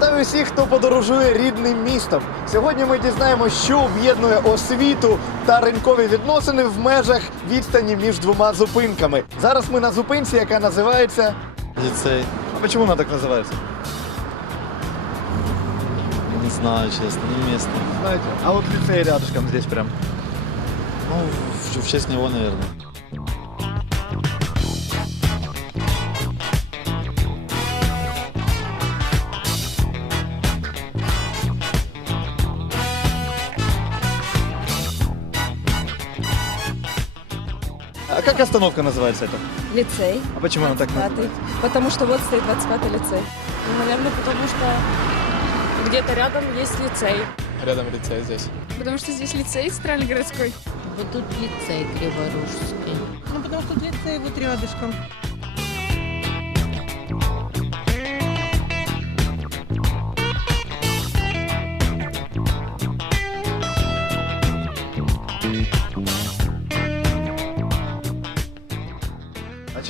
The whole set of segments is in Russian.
Вітаю всіх, хто подорожує рідним містом. Сьогодні ми дізнаємося, що об'єднує освіту та ринкові відносини в межах відстані між двома зупинками. Зараз ми на зупинці, яка називається. Лицей. А чому вона так називається? Не знаю, честно, не местный. Знаєте, а от ліцей рядышком здесь прям. Ну, в, в честь него, наверное. А как остановка называется это? Лицей. А почему она так 25 называется? Потому что вот стоит 25-й лицей. Ну, наверное, потому что где-то рядом есть лицей. Рядом лицей здесь. Потому что здесь лицей центральный городской. Вот тут лицей Криворужский. Ну, потому что лицей вот рядышком.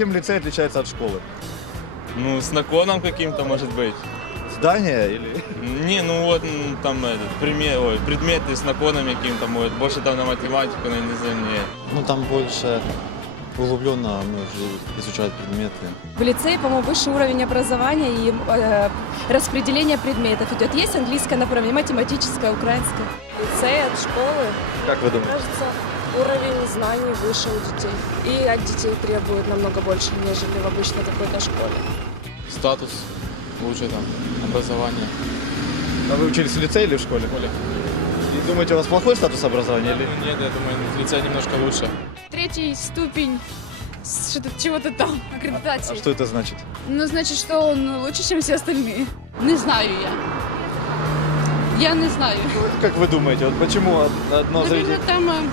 Чем лицей отличается от школы? Ну, с наклоном каким-то, может быть. Здание или... Не, ну вот там этот, пример, ой, предметы с наклоном каким-то, может, больше там на математику, на языке. Ну, там больше углубленно мы уже изучают предметы. В лицее, по-моему, высший уровень образования и э, распределение предметов идет. Есть английское направление, математическое, украинское. Лицей от школы, Как вы думаете? кажется, уровень знаний выше у детей. И от детей требует намного больше, нежели в обычной какой-то школе. Статус лучше там, образование. А вы учились в лицее или в школе? Школе. И думаете, у вас плохой статус образования или... Ну, нет, я думаю, в лице немножко лучше. Третий ступень что-то чего-то там, А аккредитации. что это значит? Ну, значит, что он лучше, чем все остальные. Не знаю я. Я не знаю. Как вы думаете, вот почему од- одно заведение... Наверное, там э,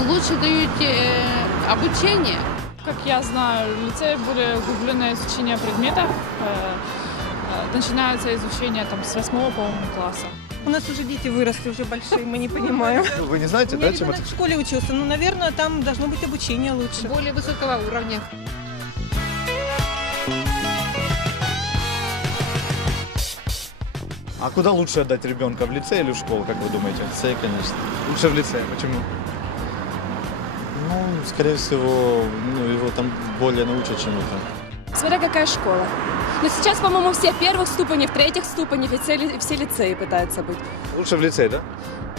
лучше дают э, обучение. Как я знаю, в лицее более углубленное изучение предметов. Э, э, начинается изучение там с восьмого, по-моему, класса. У нас уже дети выросли, уже большие, мы не понимаем. Вы не знаете, да, чем это? в школе учился, ну, наверное, там должно быть обучение лучше. Более высокого уровня. А куда лучше отдать ребенка, в лицей или в школу, как вы думаете? Лицей, конечно. Лучше в лицей. Почему? Ну, скорее всего, ну, его там более научат чему-то. Смотря какая школа. Но сейчас, по-моему, все первых ступеней, третьих ступеней, и все, все лицеи пытаются быть. Лучше в лицей, да?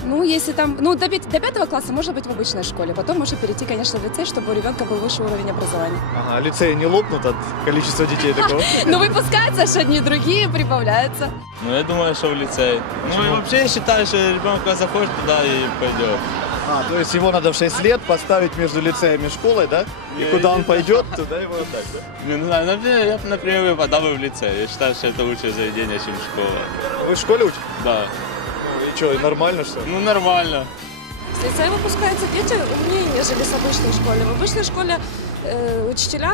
Ну, если там, ну, до, до пятого класса можно быть в обычной школе, потом можно перейти, конечно, в лицей, чтобы у ребенка был высший уровень образования. Ага, лицеи не лопнут от количества детей такого? Но выпускаются же одни другие, прибавляются. Ну, я думаю, что в лицей. Ну, и вообще я считаю, что ребенок захочет туда и пойдет. А, то есть его надо в 6 лет поставить между лицеем и школой, да? И куда он пойдет, туда его отдать, да? Ну, Не знаю, например, я, например, бы подал бы в лицей. Я считаю, что это лучшее заведение, чем школа. Вы в школе учитесь? Да. Ну и что, нормально что? ли? Ну, нормально. С лицея выпускаются дети умнее, нежели с обычной школы. В обычной школе э, учителя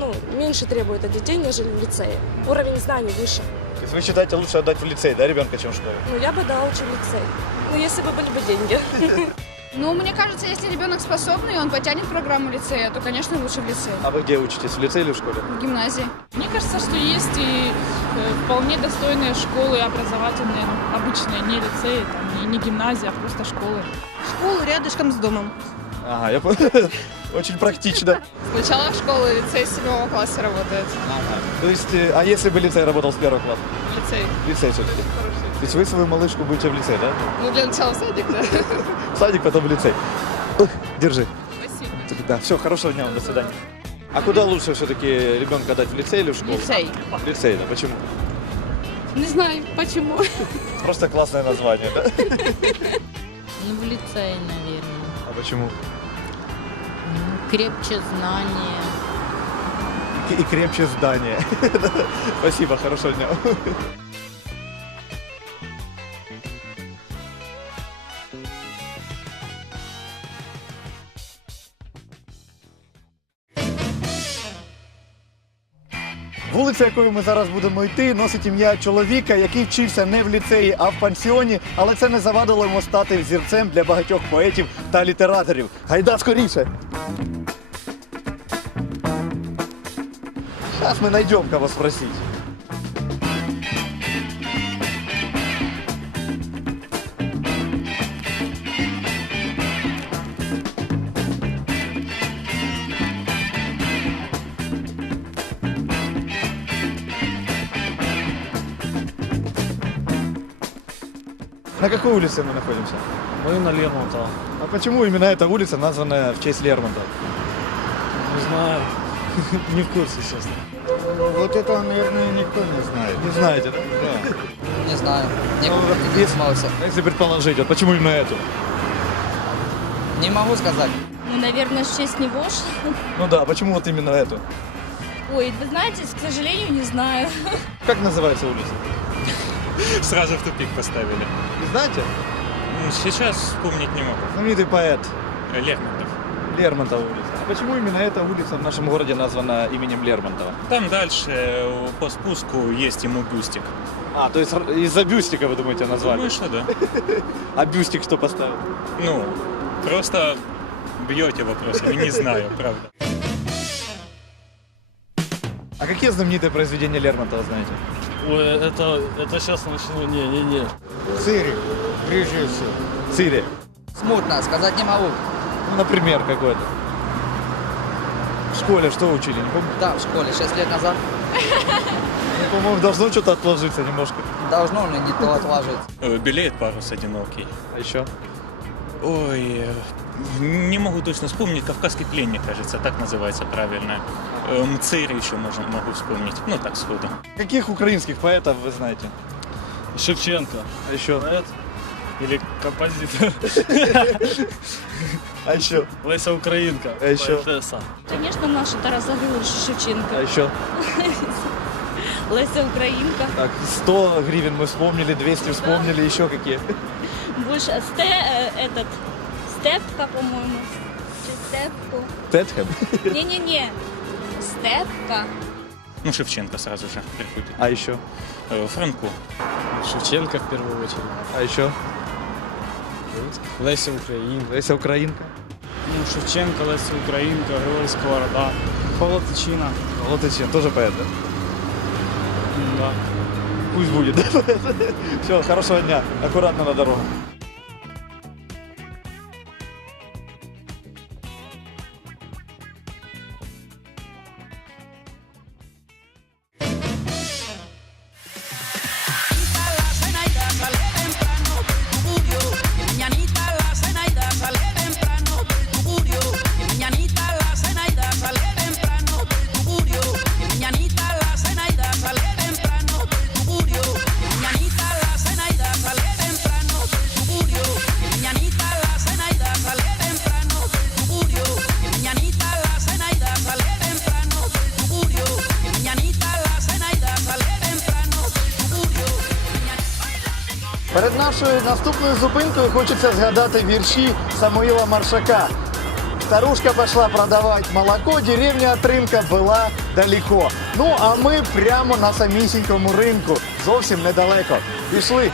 ну, меньше требуют от детей, нежели в лицее. Уровень знаний выше. То есть вы считаете лучше отдать в лицей, да, ребенка, чем в школу? Ну, я бы дала лучше в лицей. Ну, если бы были бы деньги. Ну, мне кажется, если ребенок способный, он потянет программу лицея, то, конечно, лучше в лицее. А вы где учитесь, в лицее или в школе? В гимназии. Мне кажется, что есть и э, вполне достойные школы образовательные, обычные, не лицеи, там, не, не гимназия, а просто школы. Школу рядышком с домом. Ага, я понял. Очень практично. Сначала школа, лицей с седьмого класса работает. То есть, э, а если бы лицей работал с первого класса? Лицей. Лицей все-таки. То есть вы свою малышку будете в лицей, да? Ну, для начала садик, да. В садик, потом в лицей. Ух, держи. Спасибо. Да, все, хорошего дня вам, до свидания. А куда лучше все-таки ребенка дать, в лицей или в школу? Лицей. В лицей, да, почему? Не знаю, почему. Просто классное название, да? Ну, в лицей, наверное. А почему? Ну, крепче знания. И крепче здание. Спасибо, хорошего дня. Вулиця, якою ми зараз будемо йти, носить ім'я чоловіка, який вчився не в ліцеї, а в пансіоні, але це не завадило йому стати взірцем для багатьох поетів та літераторів. Гайда скоріше! Зараз ми знайдемо кого спросити. На какой улице мы находимся? Мы на Лермонтова. А почему именно эта улица названа в честь Лермонтова? Не знаю. Не в курсе, честно. Вот этого, наверное, никто не знает. Не знаете, да? Не знаю. Не, Ну, не есть- занимался. А Если предположить, вот почему именно эту? Не могу сказать. Ну, наверное, в честь него. Ну да, почему вот именно эту? Ой, вы знаете, к сожалению, не знаю. Как называется улица? Сразу в тупик поставили. Знаете? Ну, Сейчас вспомнить не могу. Знаменитый поэт Лермонтов. Лермонтова улица. А почему именно эта улица в нашем городе названа именем Лермонтова? Там дальше э, по спуску есть ему бюстик. А, то есть из-за бюстика, вы думаете, назвали? Думаю, что да. А бюстик кто поставил? Ну, просто бьете вопросами, не знаю, правда. А какие знаменитые произведения Лермонтова знаете? Ой, это, это сейчас начну. Не-не-не. Цири, прежде всего. Цири. Смутно, сказать не могу. Ну, например, какой-то. В школе что учили, не помню? Да, в школе, 6 лет назад. Ну, по-моему, должно что-то отложиться немножко. Должно мне не то отложить. Э, Белеет парус одинокий. А еще? Ой, не могу точно вспомнить. Кавказский пленник, кажется, так называется правильно. Э, Мцыри еще можно, могу вспомнить. Ну, так сходу. Каких украинских поэтов вы знаете? Шевченко. А еще? Поэт или композитор. А еще? Леся Украинка. А еще? Поэтесса. Конечно, наша Тарас Григорьевич Шевченко. А еще? Леся Украинка. Так, 100 гривен мы вспомнили, 200 вспомнили, еще какие? Больше Сте, э, этот, Степка, по-моему. Чи Степку. Тетхем. Не-не-не. Степка. Ну, Шевченко сразу же приходит. А еще? Э, Франко. Шевченко в первую очередь. А еще? Леся Українка. Леся Украинка. Ну, Шевченко, Леся Українка, Григорій Сковорода. Павло Тичина. Вот и тоже поэт, да? Да. Пусть будет. Все, хорошего дня. Аккуратно на дорогу. нашою наступною зупинкою хочеться згадати вірші Самуїла Маршака. Старушка пошла продавать молоко, деревня от ринка була далеко. Ну а ми прямо на самісінькому ринку, зовсім недалеко. Пішли.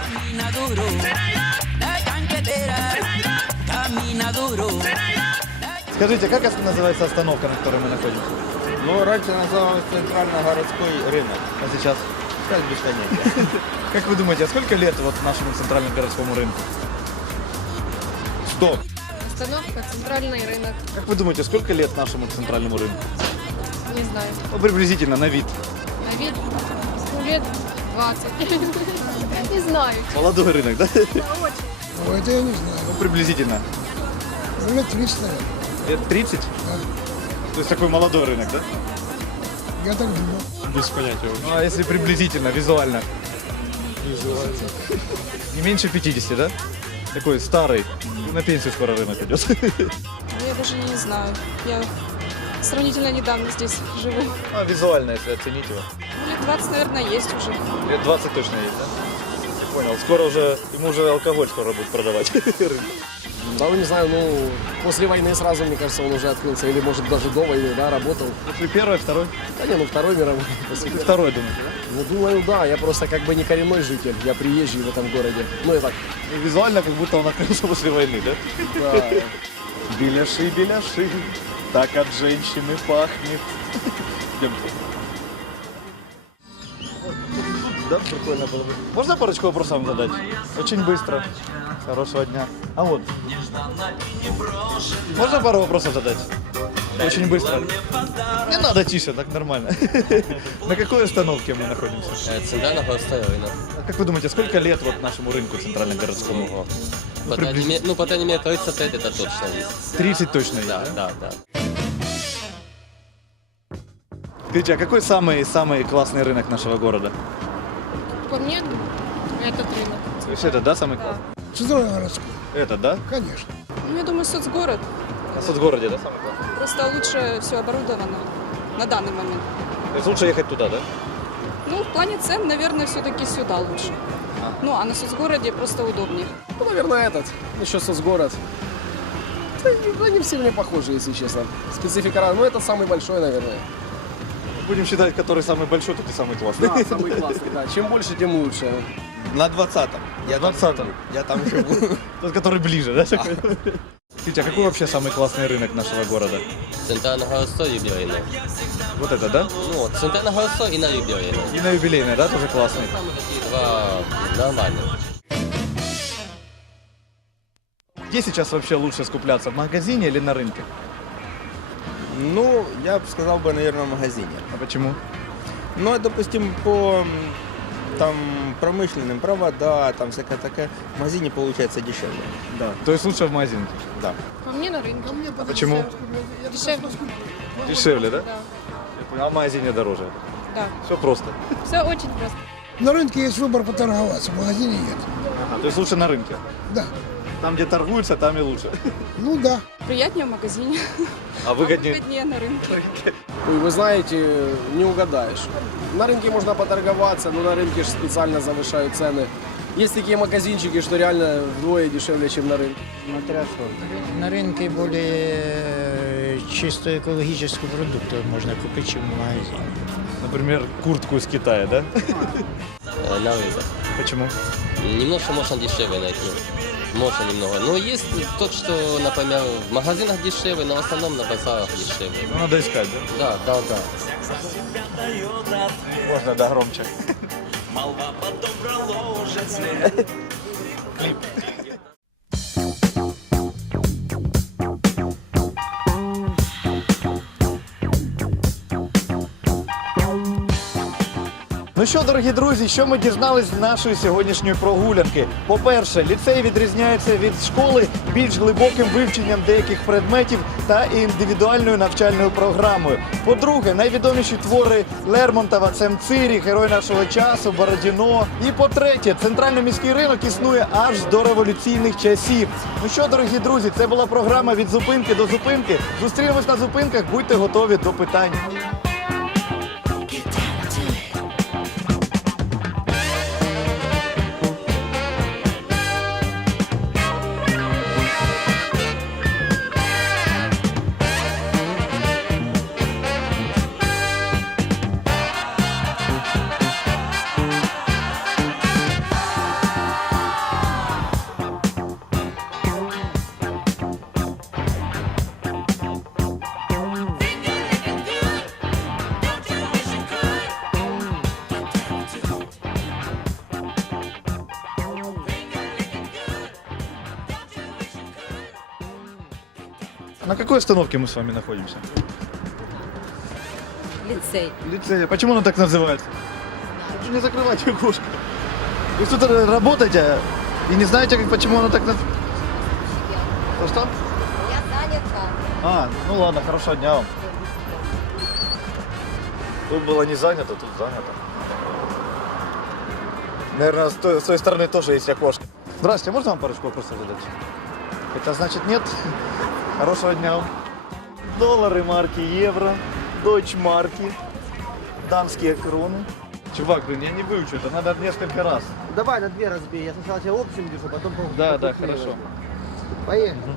Скажите, как ос- называется остановка, на которой мы находимся? Ну, раньше называлось центрально-городской рынок. А сейчас? Сейчас без понятия. Как вы думаете, а сколько лет вот нашему центральному городскому рынку? Стоп. Остановка, центральный рынок. Как вы думаете, сколько лет нашему центральному рынку? Не знаю. Ну, приблизительно, на вид. На вид ну, лет 20. Не знаю. Молодой рынок, да? Ну, это я не знаю. Ну, приблизительно. Лет 30, наверное. Лет 30? То есть такой молодой рынок, да? Я так думаю. Без понятия. Ну, а если приблизительно, визуально? Не меньше 50, да? Такой старый. На пенсию скоро рынок идет. Ну, Я даже не знаю. Я сравнительно недавно здесь живу. А визуально, если оценить его. Ну, лет 20, наверное, есть уже. Лет 20 точно есть, да? Я понял. Скоро уже, ему уже алкоголь скоро будет продавать. Да, ну, не знаю, ну, после войны сразу, мне кажется, он уже открылся. Или, может, даже до войны, да, работал. После первой, второй? Да не, ну, второй мировой. После Второй, думаете, Ну, думаю, да. Я просто как бы не коренной житель. Я приезжий в этом городе. Ну, я так, да? Визуально, как будто он открылся после войны, да? да. Беляши, беляши, так от женщины пахнет. Да, прикольно было бы. Можно парочку вопросов задать? Очень быстро. Хорошего дня. А вот. Можно пару вопросов задать? Очень быстро. Не надо тише, так нормально. На какой остановке мы находимся? Центральный городской рынок. А Как вы думаете, сколько лет вот нашему рынку центрально-городскому? Ну, по крайней мере, 30 лет это точно есть. 30 точно есть, Да, да? да, да. Скажите, а какой самый самый классный рынок нашего города? По мне, этот рынок. То есть это, да, самый классный? Центральный городской, Это, да? конечно. Ну, я думаю, соцгород На соцгороде, да, самый классный? просто лучше все оборудовано на данный момент. То есть лучше ехать туда, да? Ну, в плане цен, наверное, все-таки сюда лучше. Ну, а на соцгороде просто удобнее. Ну, наверное, этот. Еще соцгород. Да, не- Они все мне похожи, если честно. Специфика, ну, это самый большой, наверное. Будем считать, который самый большой, тот и самый классный. Да, самый классный, да. Чем больше, тем лучше. На 20-м. Я там 20-м. живу. Я там живу. Тот, который ближе, да? Скажите, а какой вообще самый классный рынок нашего города? Центральный городской юбилейный. Вот это, да? Ну, вот, центральный городской и на юбилейный. И на юбилейной, да, тоже классный? Самые такие два нормальных. Где сейчас вообще лучше скупляться, в магазине или на рынке? Ну, я бы сказал бы, наверное, в магазине. А почему? Ну, допустим, по там промышленным провода, там всякое такое, в магазине получается дешевле. Да. То есть лучше в магазин? Да. По мне на рынке. А почему? Дешевле. Дешевле, да? Да. Понял. А в магазине дороже? Да. Все просто. Все очень просто. На рынке есть выбор поторговаться, в магазине нет. То есть лучше на рынке? Да. Там, где торгуются, там и лучше. Ну да. Приятнее в магазине, А выгоднее? выгоднее на рынке. Ой, вы знаете, не угадаешь. На рынке можно поторговаться, но на рынке же специально завышают цены. Есть такие магазинчики, что реально вдвое дешевле, чем на рынке. Смотря что. На рынке более э, чисто экологическую продукты можно купить, чем в магазине. Например, куртку из Китая, да? Э, На рынок. Почему? Немножко можно дешевле найти. Можно немного. Но есть тот, что, например, в магазинах дешевле, но в основном на базарах дешевле. Ну, надо искать, да? Да, да, да. Можно, да, громче. Ну що, дорогі друзі, що ми дізнались з нашої сьогоднішньої прогулянки? По-перше, ліцей відрізняється від школи більш глибоким вивченням деяких предметів та індивідуальною навчальною програмою. По-друге, найвідоміші твори Лермонтова це Мцирі, герой нашого часу, Бородіно. І по-третє, центральний міський ринок існує аж до революційних часів. Ну що, дорогі друзі, це була програма від зупинки до зупинки. Зустрінемось на зупинках, будьте готові до питань. На какой остановке мы с вами находимся? Лицей. Лицей. Почему оно так называется? Лучше не закрывайте окошко. Вы тут э, работаете и не знаете, как, почему оно так называется? Что, что? Я занята. А, ну ладно, хорошего дня вам. Тут было не занято, тут занято. Наверное, с той, с той стороны тоже есть окошко. Здравствуйте, можно вам парочку вопросов задать? Это значит нет? Хорошего дня. Доллары, марки, евро, дочь марки, дамские кроны. Чувак, блин, я не выучу, это надо несколько раз. Давай на две разбей. Я сначала тебе общим держу, потом по Да, да, хорошо. Поехали.